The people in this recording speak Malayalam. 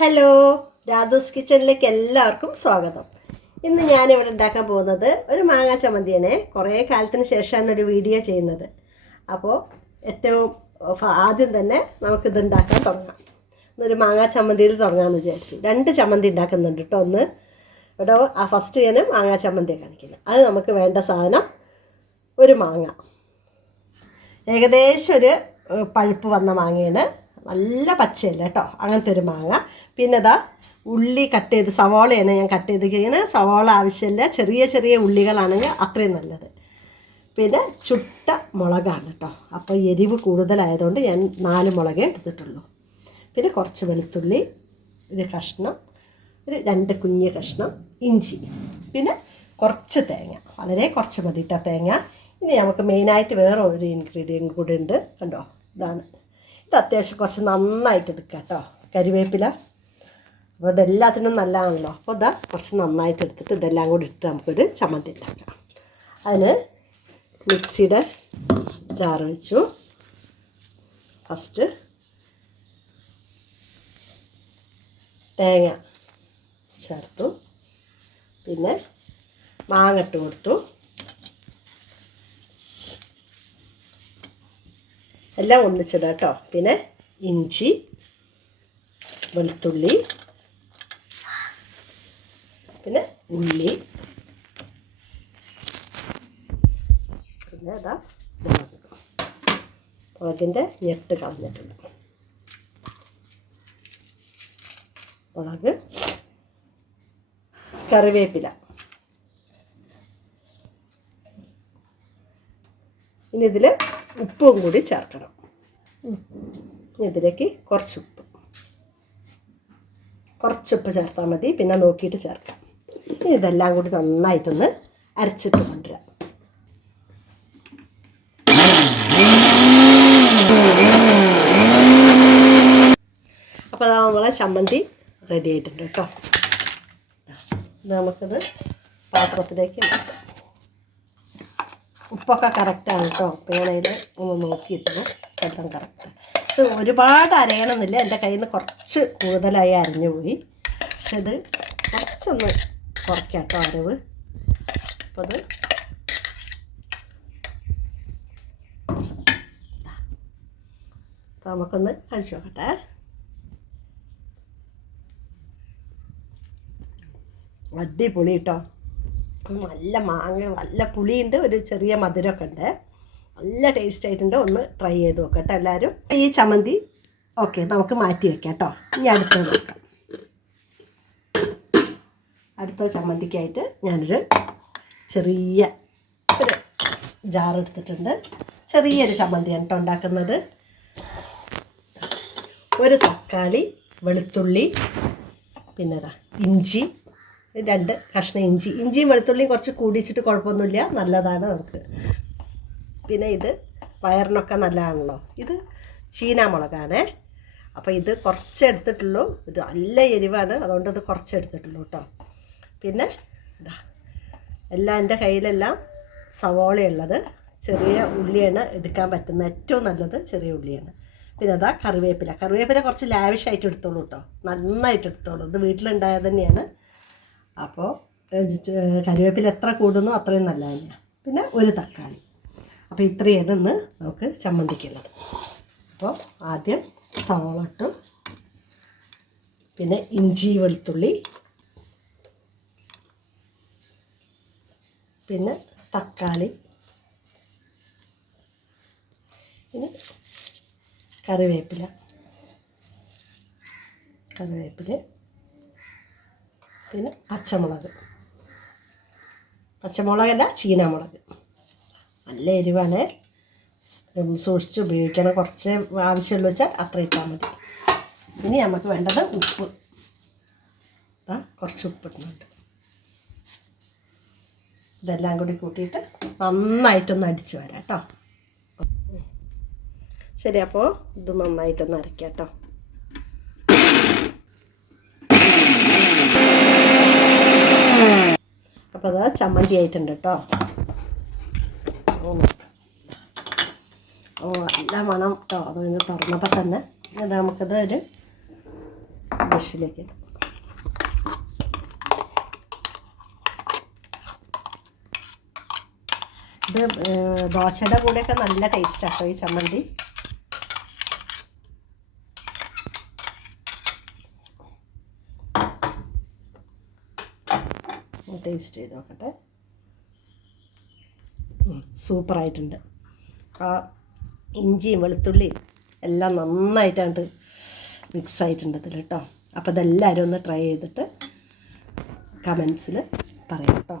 ഹലോ രാധൂസ് കിച്ചണിലേക്ക് എല്ലാവർക്കും സ്വാഗതം. ഇന്ന് ഞാനിവിടെ ഉണ്ടാക്കാൻ പോകുന്നത് ഒരു മാങ്ങാ ചമ്മന്തിയാണ്. കുറേ കാലത്തിന് ശേഷമാണ് ഒരു വീഡിയോ ചെയ്യുന്നത്. അപ്പോൾ ഏറ്റവും ആദ്യം തന്നെ നമുക്കിത് ഉണ്ടാക്കാൻ തുടങ്ങാം. ഒരു മാങ്ങാ ചമ്മന്തിയിൽ തുടങ്ങാമെന്ന് വിചാരിച്ചു. രണ്ട് ചമ്മന്തി ഉണ്ടാക്കുന്നുണ്ട് കേട്ടോ ഒന്ന് ഇവിടെ ആ ഫസ്റ്റ് ഞാൻ മാങ്ങാ ചമ്മന്തി കാണിക്കുന്നത്. അത് നമുക്ക് വേണ്ട സാധനം ഒരു മാങ്ങ. ഏകദേശം ഒരു പഴുപ്പ് വന്ന മാങ്ങയാണ്. നല്ല പച്ചയല്ല കേട്ടോ അങ്ങനത്തെ ഒരു മാങ്ങ. പിന്നെ ഇതാ ഉള്ളി കട്ട് ചെയ്ത് സവാളയാണ് ഞാൻ കട്ട് ചെയ്ത് കഴിഞ്ഞാൽ സവാള ആവശ്യമില്ല. ചെറിയ ചെറിയ ഉള്ളികളാണെങ്കിൽ അത്രയും നല്ലത്. പിന്നെ ചുട്ട മുളകാണ് കേട്ടോ അപ്പോൾ എരിവ് കൂടുതലായതുകൊണ്ട് ഞാൻ നാല് മുളകേ എടുത്തിട്ടുള്ളൂ പിന്നെ കുറച്ച് വെളുത്തുള്ളി ഒരു കഷ്ണം ഒരു രണ്ട് കുഞ്ഞ് കഷ്ണം ഇഞ്ചി. പിന്നെ കുറച്ച് തേങ്ങ. വളരെ കുറച്ച് മതി കേട്ടോ തേങ്ങ. ഇനി നമുക്ക് മെയിനായിട്ട് വേറെ ഒരു ഇൻഗ്രീഡിയൻ കൂടി ഉണ്ട്. കണ്ടോ? ഇതാണ്. ഇത് അത്യാവശ്യം കുറച്ച് നന്നായിട്ട് എടുക്കുക കേട്ടോ. കരിവേപ്പില. അപ്പോൾ ഇതെല്ലാത്തിനും നല്ലതാണല്ലോ. അപ്പോൾ ഇതാ കുറച്ച് നന്നായിട്ട് എടുത്തിട്ട് ഇതെല്ലാം കൂടി ഇട്ട് നമുക്കൊരു ചമ്മന്തി ഉണ്ടാക്കാം. അതിന് മിക്സിയുടെ ജാറ് വെച്ചു. ഫസ്റ്റ് തേങ്ങ ചേർത്തു. പിന്നെ മാങ്ങ ഇട്ട് കൊടുത്തു. എല്ലാം ഒന്നിച്ചിടാം കേട്ടോ. പിന്നെ ഇഞ്ചി വെളുത്തുള്ളി പിന്നെ ഉള്ളി. പിന്നെ അതാ മുളക് മുളകിന്റെ ഞെട്ട് കളഞ്ഞിട്ടുണ്ട്. മുളക് കറിവേപ്പില. ഇനി ഇതിൽ ഉപ്പും കൂടി ചേർക്കണം. ഇതിലേക്ക് കുറച്ച് ഉപ്പ്. കുറച്ച് ഉപ്പ് ചേർത്താൽ മതി. പിന്നെ നോക്കിയിട്ട് ചേർക്കാം. ഇതെല്ലാം കൂടി നന്നായിട്ടൊന്ന് അരച്ചിട്ട് കൊണ്ടുവരാം. അപ്പോൾ അതാ നമ്മളെ ചമ്മന്തി റെഡി ആയിട്ടുണ്ട് കേട്ടോ. നമുക്കത് നമുക്കിത് പാത്രത്തിലേക്ക് മാറ്റാം ഉപ്പൊക്കെ കറക്റ്റാണ് കേട്ടോ ഉപ്പ് ഞാനതിൽ ഒന്ന് നോക്കിയിരുന്നു. എല്ലാം കറക്റ്റ് ഇത് ഒരുപാട് അരയണമെന്നില്ല എന്റെ കയ്യിൽ നിന്ന് കുറച്ച് കൂടുതലായി അരഞ്ഞു പോയി. പക്ഷെ ഇത് കുറച്ചൊന്ന് കുറയ്ക്കാം കേട്ടോ അരവ്. അപ്പോൾ അത് നമുക്കൊന്ന് കഴിച്ചു നോക്കട്ടെ. അടിപൊളി കേട്ടോ നല്ല മാങ്ങ നല്ല പുളിയുണ്ട് ഒരു ചെറിയ മധുരമൊക്കെ ഉണ്ട്. നല്ല ടേസ്റ്റ് ആയിട്ടുണ്ട്. ഒന്ന് ട്രൈ ചെയ്ത് നോക്കട്ടെ എല്ലാവരും ഈ ചമ്മന്തി ഓക്കെ നമുക്ക് മാറ്റി വെക്കാം കേട്ടോ. ഇനി അടുത്തത് നോക്കാം. അടുത്ത ചമ്മന്തിക്കായിട്ട് ഞാനൊരു ചെറിയ ഒരു ജാർ എടുത്തിട്ടുണ്ട്. ചെറിയൊരു ചമ്മന്തിയാണ് കേട്ടോ ഉണ്ടാക്കുന്നത്. ഒരു തക്കാളി വെളുത്തുള്ളി പിന്നെ ദാ ഇഞ്ചി രണ്ട് കഷ്ണം ഇഞ്ചി. ഇഞ്ചിയും വെളുത്തുള്ളിയും കുറച്ച് കൂടിച്ചിട്ട് കുഴപ്പമൊന്നുമില്ല. നല്ലതാണ് നമുക്ക്. പിന്നെ ഇത് വയറിനൊക്കെ നല്ലതാണല്ലോ. ഇത് ചീന മുളകാണേ അപ്പോൾ ഇത് കുറച്ച് എടുത്തിട്ടുള്ളൂ. ഇത് നല്ല എരിവാണ്. അതുകൊണ്ട് ഇത് കുറച്ച് എടുത്തിട്ടുള്ളൂ കേട്ടോ. പിന്നെ ഇതാ എല്ലാം എന്റെ കയ്യിലെല്ലാം സവോളയുള്ളത്. ചെറിയ ഉള്ളിയാണ് എടുക്കാൻ പറ്റുന്ന ഏറ്റവും നല്ലത് ചെറിയ ഉള്ളിയാണ്. പിന്നെ അതാ കറിവേപ്പില. കറിവേപ്പില കുറച്ച് ലാവിഷായിട്ട് എടുത്തോളൂ കേട്ടോ. നന്നായിട്ട് എടുത്തോളൂ. ഇത് വീട്ടിലുണ്ടായത് തന്നെയാണ്. അപ്പോൾ കറിവേപ്പില എത്ര കൂടുന്നു അത്രയും നല്ല തന്നെയാണ് പിന്നെ ഒരു തക്കാളി. അപ്പോൾ ഇത്രയാണ് ഇന്ന് നമുക്ക് ചമ്മന്തിക്കുള്ളത് അപ്പോൾ ആദ്യം സവോള ഇട്ടും പിന്നെ ഇഞ്ചി വെളുത്തുള്ളി പിന്നെ തക്കാളി പിന്നെ കറിവേപ്പില. കറിവേപ്പില. പിന്നെ പച്ചമുളക്. പച്ചമുളകല്ല ചീനമുളക്. നല്ല എരിവാണ്. സൂക്ഷിച്ച് ഉപയോഗിക്കണം. കുറച്ച് ആവശ്യമുള്ളൂ വെച്ചാൽ അത്ര ഇട്ടാൽ മതി. ഇനി നമുക്ക് വേണ്ടത് ഉപ്പ്. കുറച്ച് ഉപ്പ് ഇടുന്നുണ്ട് ഇതെല്ലാം കൂടി കൂട്ടിയിട്ട് നന്നായിട്ടൊന്ന് അടിച്ചു വരാം കേട്ടോ. ശരി അപ്പോൾ ഇത് നന്നായിട്ടൊന്ന് അരയ്ക്കാം കേട്ടോ. അപ്പോൾ അത് ചമ്മന്തി ആയിട്ടുണ്ട് കേട്ടോ. ഓ നല്ല മണം കേട്ടോ. അത് കഴിഞ്ഞ് തുറന്നപ്പോൾ തന്നെ ഇത് നമുക്കത് ഒരു ഡിഷിലേക്ക് ഇത് ദോശയുടെ കൂടെയൊക്കെ നല്ല ടേസ്റ്റാണ് കേട്ടോ ഈ ചമ്മന്തി. ടേസ്റ്റ് ചെയ്ത് നോക്കട്ടെ. സൂപ്പറായിട്ടുണ്ട്. ആ ഇഞ്ചിയും വെളുത്തുള്ളിയും എല്ലാം നന്നായിട്ടാണ്ട് മിക്സ് ആയിട്ടുണ്ട് കേട്ടോ. അപ്പോൾ ഇതെല്ലാവരും ഒന്ന് ട്രൈ ചെയ്തിട്ട് കമൻസിൽ പറയാം കേട്ടോ.